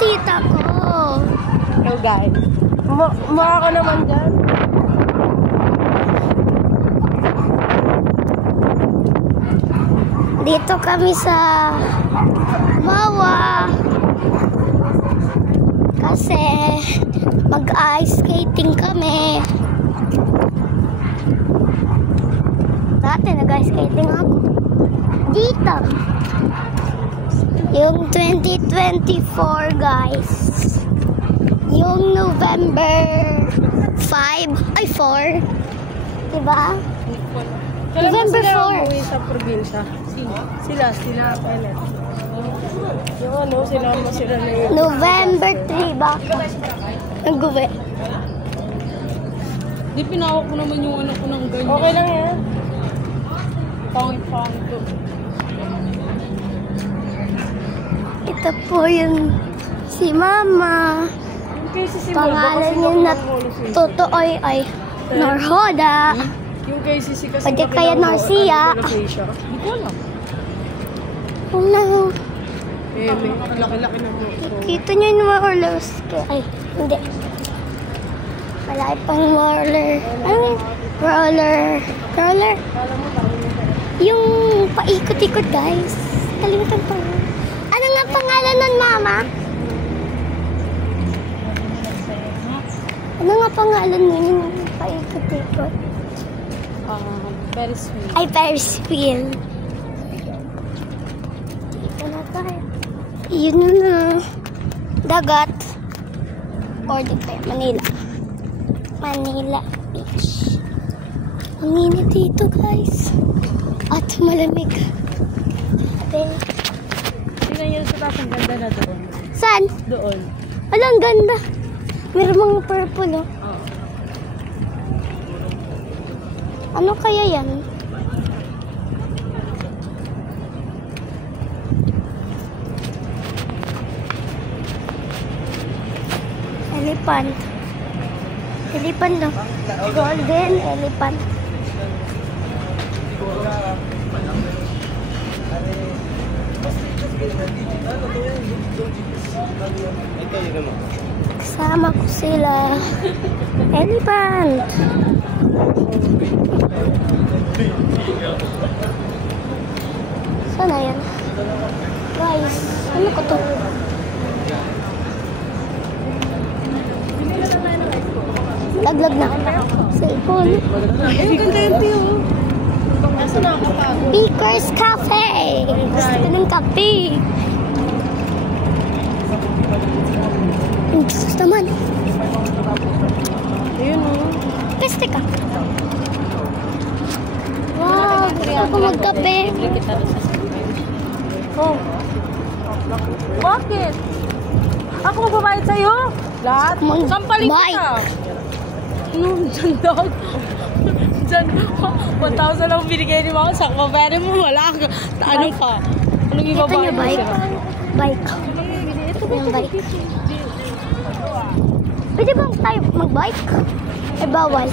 tita ko. Hello guys. Mukha ka naman dyan. Dito kami sa Mawa. Kasi mag-ice skating kami. Dati nag-ice skating ako. Dito. Yung 2024 guys. Yung November 5 ay 4. Diba? November 4. Sa probinsya. Sila Pelet. Yung ano, sila na yun. November 3 ba? Nag-uwi. Di pinawak ko naman yung anak ko ng ganyan. Okay lang yan. Pangit to. Ito po yung si Mama. Pangalan niya na totoo ay Norhoda. Yung kay Sisi kasi Pwede kaya Narcia. Hindi ko alam. Oh no. Eh, may laki-laki na mo. Kita niyo yung roller skate. Ay, hindi. Malaki pang roller. Ano yun? Roller. Yung paikot-ikot guys. Kalimutan pa. Ano nga pangalan nun, Mama? Ano nga pangalan nun yung paikot-ikot? Ferris wheel. Ay, Ferris wheel. Dito na tayo. Yun na. Dagat. Or dito tayo, Manila. Manila Beach. Ang init dito, guys. At malamig. Tingnan niyo sa taas, ang ganda na doon. Saan? Doon. Wala, ang ganda. Meron mga purple, oh. Ano kaya yan? Elephant. Elephant, no? Golden elephant. Kasama ko sila. Elephant. Sana yan? Guys, ano ko to? Laglag na. Cellphone. Ay, ganda yun, Tio. Nasa nakakapagod. Baker's Cafe. Gusto ko ng kape. Ang gusto naman. Ayun, oh. Peste ka. Wow, gusto ko magkape. Oh. Bakit? Ako magbabayad sa'yo? Lahat? Sampaling kita. Ano? Diyan, dog. Diyan. 1,000 lang binigay ni Mama. Saan pera mo? Wala ka. Ano pa? Anong Kita niyo ibabayad mo bike? siya? Bike. Yung bike. Pwede bang tayo mag-bike? Eh, bawal.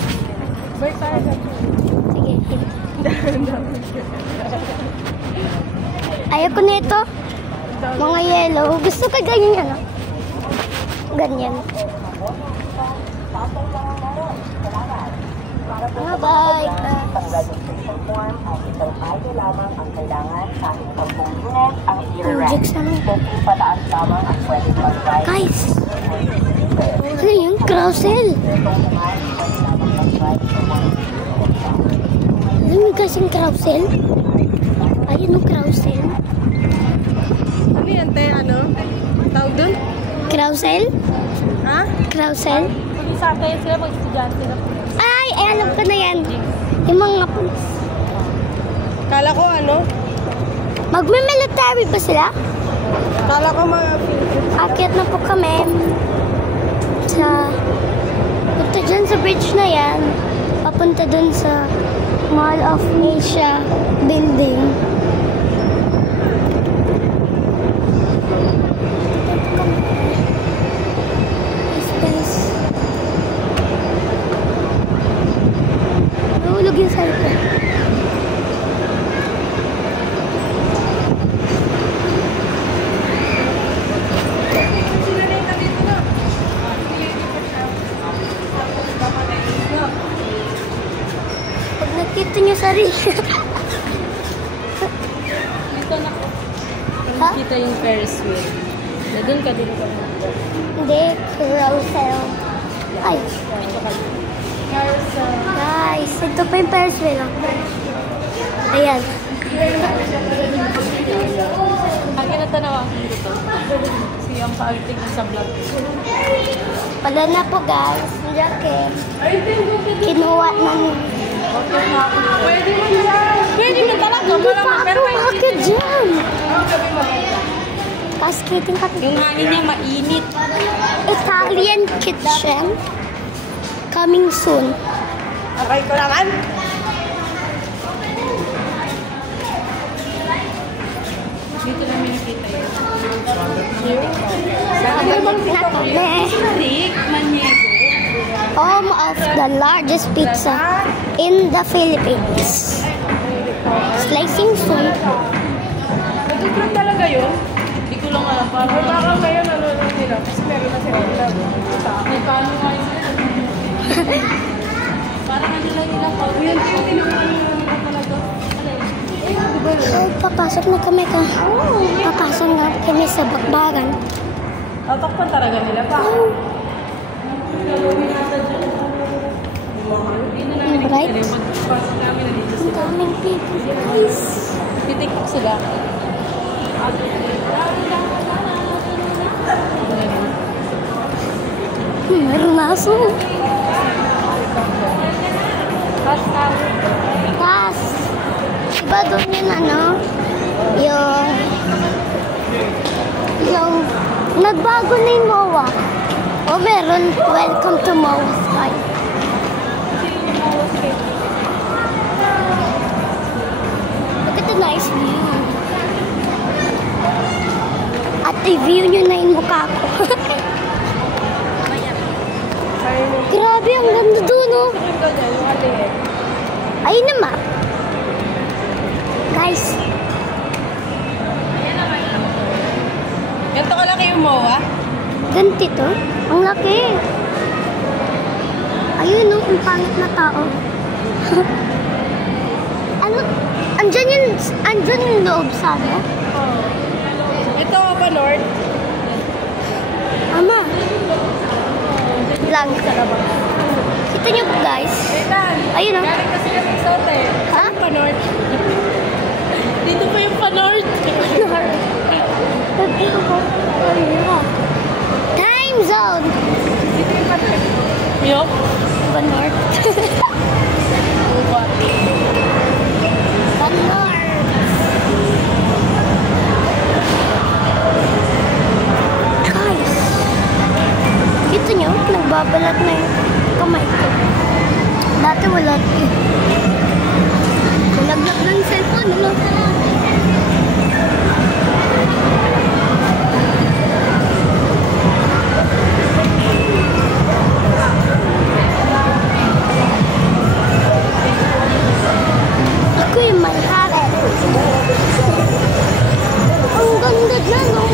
Bike tayo dyan. Sige. Ayoko nito. Mga yellow. Gusto ko ganyan yan. Ganyan. Mga bike. Projects naman. Guys. Ano yung carousel? Alam mo guys yung carousel? Ayun yung carousel. Ano yan, te? Ano? Tawag dun? Carousel? Ha? Carousel? Police ata yan sila pag estudyante na police. Ay, alam ko na yan. Yung mga pulis. Kala ko ano? Magme-military ba sila? Kala ko mga... Akyat na po kami sa punta dyan sa bridge na yan, papunta dun sa Mall of Asia building. Nahulog yung cellphone. Kita niyo sarili. Dito na ko. Ha? Kita yung Ferris wheel. Doon ka din ka. Hindi, carousel. Ay, Dito ka. Carousel. guys, ito pa yung Ferris wheel. Ayan. Ang kinatanawa ko dito. Kasi ang pag-tingin sa vlog. Wala na po guys, yung jacket. Kinuha na niya. Pwede mo yan. Pwede mo talaga. Hindi pa ako makakit dyan. Skating ka. Yung hangin niya mainit. Italian kitchen. Coming soon. Aray ko naman. Dito namin nakita yun. Nabalik na kami. Rick, Maniego. Home of the largest pizza in the Philippines. Slicing soon. Nagtutrap talaga yun? Hindi ko lang alam. Parang baka ngayon ano lang nila. Kasi meron na sila nila. Nagkano nga yun. Parang ano lang nila. Yun, tinuman nila talaga. Oh, papasok na kami ka. Papasok na kami sa bakbakan. Tatakpan talaga nila pa. Right? Pagpasok namin na dito Ang sila. daming people, guys. Titiktok sila. Meron aso. Tas, diba doon yun ano? Yung nagbago na yung MOA. O meron, welcome to MOA Sky. Look at the nice view. At i-view nyo na yung mukha ko. Grabe, ang ganda doon, oh. Ayun naman. Guys, Ganito kalaki yung MOA? ganito to. Ang laki. Ayun, oh, ang pangit na tao. Ano? Andyan yung loob sa ano? Ito pa, Lord. Ama. Lang sa labas. Kita niyo po, guys. Ayun, oh. Galing kasi kami sa hotel. Ha? Panort. Dito pa yung Panort. Time zone. Dito yung Panort. Yup. Banort. Banort. Guys. Kita nyo, nagbabalat na yung kamay ko. Dati wala. Kulaglag na yung cellphone. Ano? Ako yung may harap. Ang ganda na, no?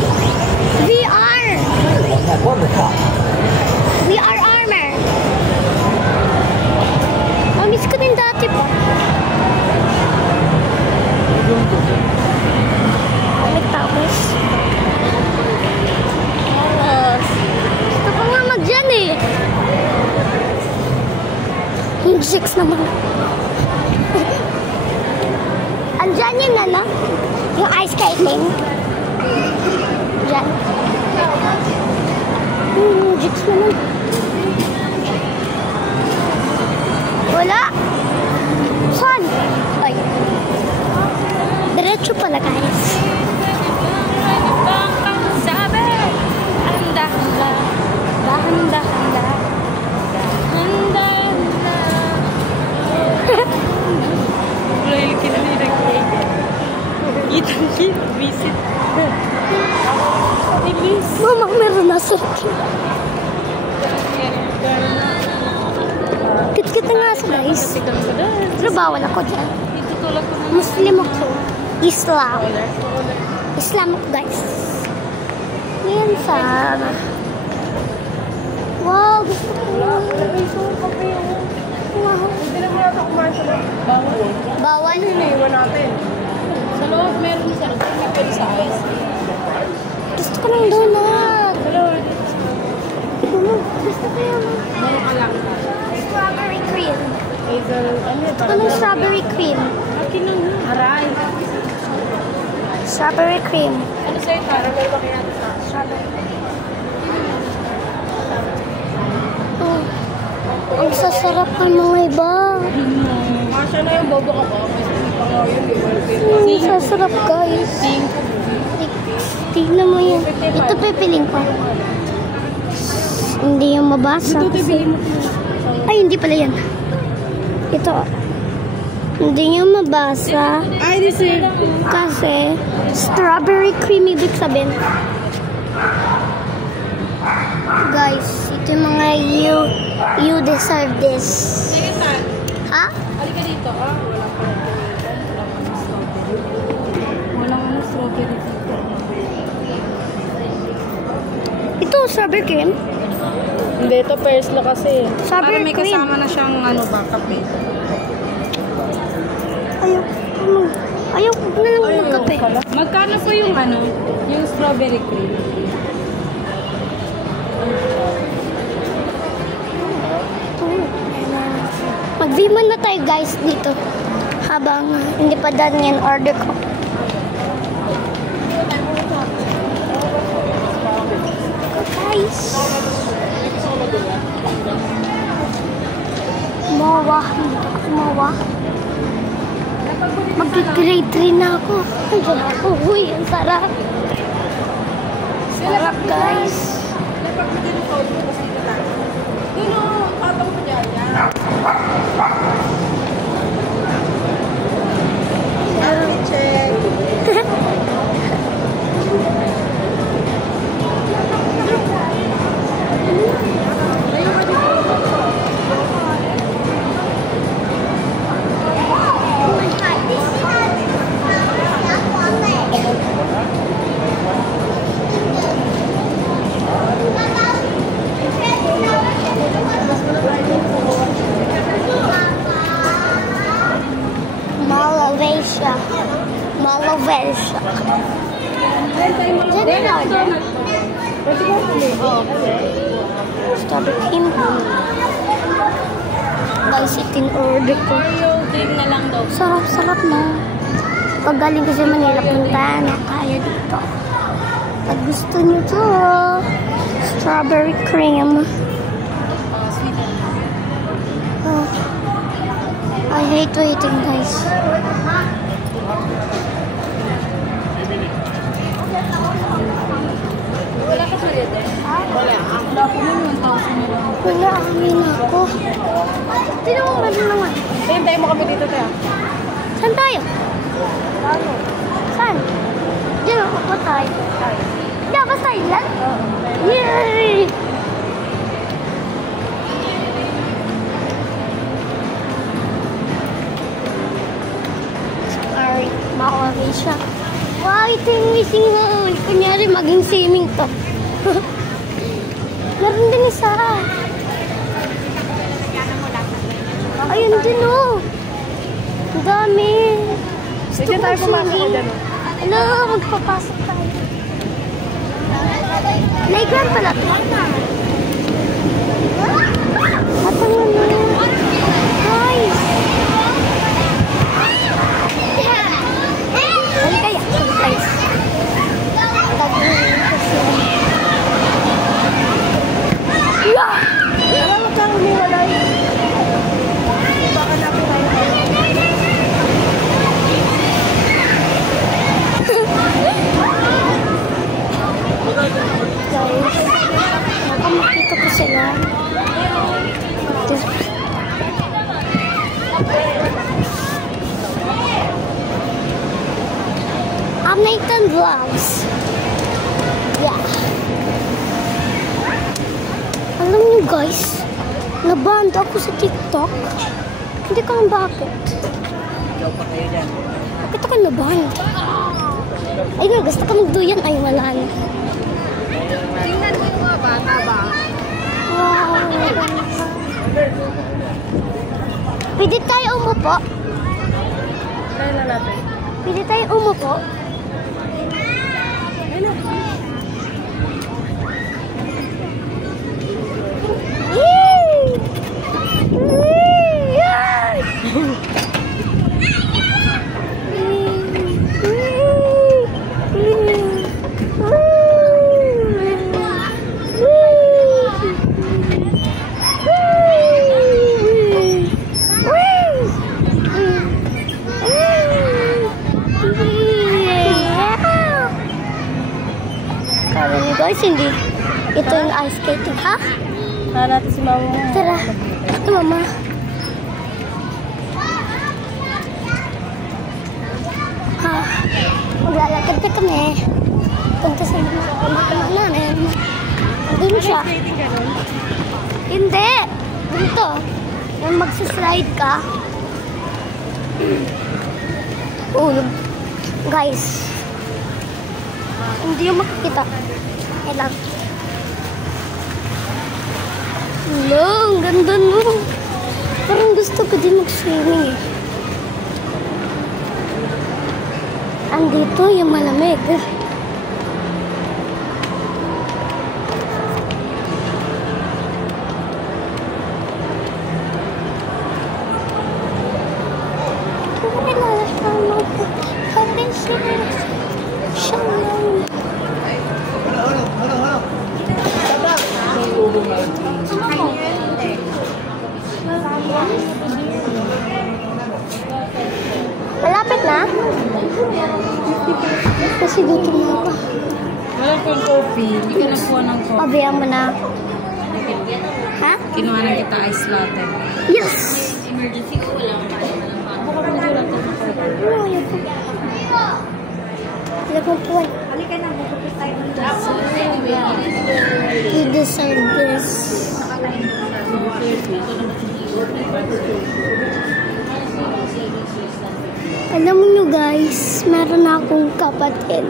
VR! VR armor! Miss ko din dati pa. May tapos. Gusto ko nga mag-dyan eh. Yung 6 naman. Andyan yun na, no? Yung ice skating. Diyan. Yung 6 naman. Wala. Saan? Ay. Diretso pala, guys. Sabi! Handa-handa. Handa-handa. Handa-handa. Wala yung kinanirag ko. Kitang-kit. Visit. Ilis. Mama, meron na sarkin. Kit-kit na nga sa guys. Pero bawal ako dyan. Itutulak ko na. Muslim ako. Islam. Islam ako, guys. Ngayon sa... Wow, gusto ko. Wow. Hindi na muna ito kumain sa Bawal. Bawal. Iniiwan natin. Sa loob, meron sa loob. May pwede sa ice. Gusto ko ng donut. Sa loob. Gusto ko yung Ano ka lang? strawberry cream. Hazel, ano yun? Gusto ko ng strawberry cream. Akin lang. Aray. Strawberry cream. Ano sa'yo? Caramel ba kaya sa strawberry? Oh. Ang sasarap ng mga iba. Masya na yung bobo ka ba? May pa nga yun. Ang sasarap, guys. Tignan mo yun. Ito pipiling ko. Hindi yung mabasa. Ay, hindi pala yan. Ito. Hindi yung mabasa. Ay, this is... Kasi strawberry cream ibig sabihin. Guys, ito yung mga you deserve this. Sige, Tan. Ha? Halika dito. Ah, walang strawberry dito. Ito, strawberry cream. Hindi, ito first lang kasi. Strawberry Para may cream. kasama na siyang ano, backup eh. Ayaw ko na lang magkape. Magkano po yung ano? Yung strawberry cream? Mag-Vmon na tayo guys dito. Habang hindi pa done yan order ko. Guys. Mawa. Mawa. Mag-grade 3 na ako. Andiyan ako. Uy, ang sarap. Sarap guys. Malavelsia. Malavelsia. Diyan na order. Strawberry cream. Guys, ito yung order ko. Yung drink na lang daw. Sarap-sarap na. Pag galing ko sa Manila, punta na kaya dito. Pag gusto nyo to, strawberry cream. Oh. I hate waiting, guys. Wala ka sulit eh? Wala. Wala ko nun 1,000 nila. Wala, amin ako. Tinan mo ba naman? Hintayin mo kami dito tayo. Saan tayo? Saan? Diyan ako pa tayo. Diyan ba tayo lang? Yay! Sorry, makawagay siya. Wow, ito yung missing hole. Kunyari, maging swimming to. Meron din isa. Ayun din oh. Ang dami. Gusto Sige tayo pumasok ko dyan. Ano, magpapasok tayo. Playground pala ito. At ang ano. Guys. Ay kaya. Guys. Tagulin kasi. Yeah! Alam mo kang umiwalay. Baka natin tayo. Guys, baka makita ko sila. Nathan Vlogs. Yeah. Alam niyo guys, nabanned ako sa TikTok. Hindi ko alam bakit. Bakit ako nabanned? Ay nga, gusto ko magduyan. Ay, wala na. Tingnan mo yung mga bata ba? Wow. Pwede tayo umupo? Try na natin. Pwede tayo umupo? Guys, hindi. Ito yung ice skating, ha? Tara natin si mama mo. Tara. Ito, mama. Ha? Maglalakad na kami. Punta sa mga kamag namin. Doon siya. Skating ka nun? Hindi. Dito. Yung magsaslide ka. Ulog. Guys. Hindi yung makikita. Lang. Hello, ang ganda nun. Parang gusto ko din mag-swimming eh. Andito yung malamig. Malapit na? Kasi gutom na ako. Wala kang coffee. Hindi ka nakuha ng coffee. Pabayaan mo na. Ha? Kinuha na kita ice latte. Yes! Emergency ko wala akong kaya. Baka kung hindi lang ito Wala pong puwan. Halika na, bukupit tayo ng You deserve this. Alam mo nyo guys, meron akong kapatid.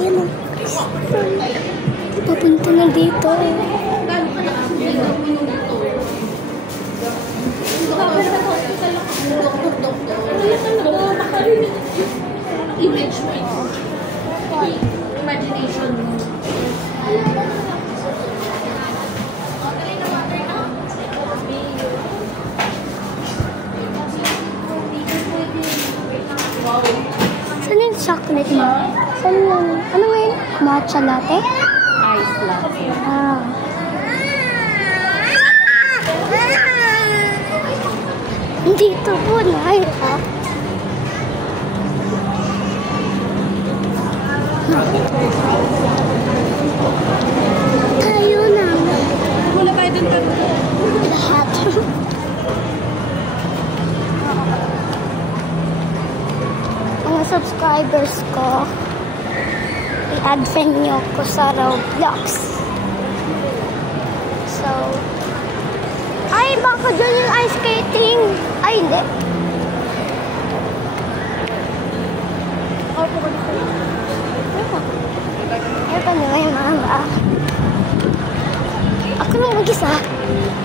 Yan o. Papunta na dito. Image mo. Imagination mo. Saan yung chocolate mo? Saan yung, ano nga yun? Matcha latte? Ice latte. Ah. Dito po na ito. Tayo na. Wala tayo dun ka. Lahat. Mga subscribers ko, i-add friend nyo ko sa Roblox. So, ay, baka dyan yung ice skating. Ay, hindi. Ito na yung mga. Ako lang mag-isa.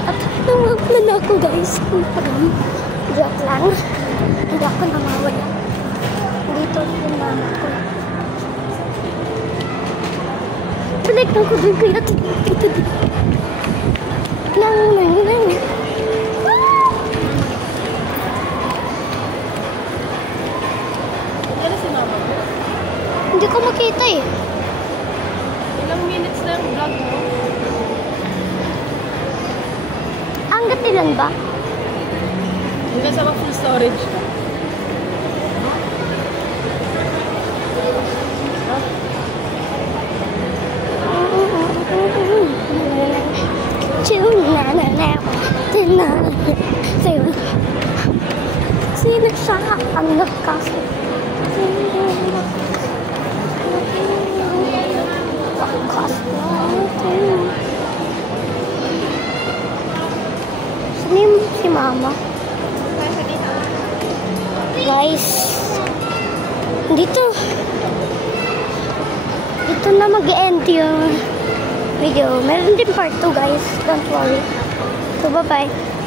At namawala na ako, guys. Joke lang. Hindi ako namawala. Dito yung mama ko. Balik lang ko dun kaya dito dito. Lang. Ano si mama mo? Hindi ko makita eh. Ilang minutes na yung vlog mo? Hanggat ilan ba? Hanggang sa full storage ka. Sino siya ang nagkasal? Saan yung si mama? Guys, dito na mag-end yung video. Meron din part 2 guys. Don't worry. So bye-bye.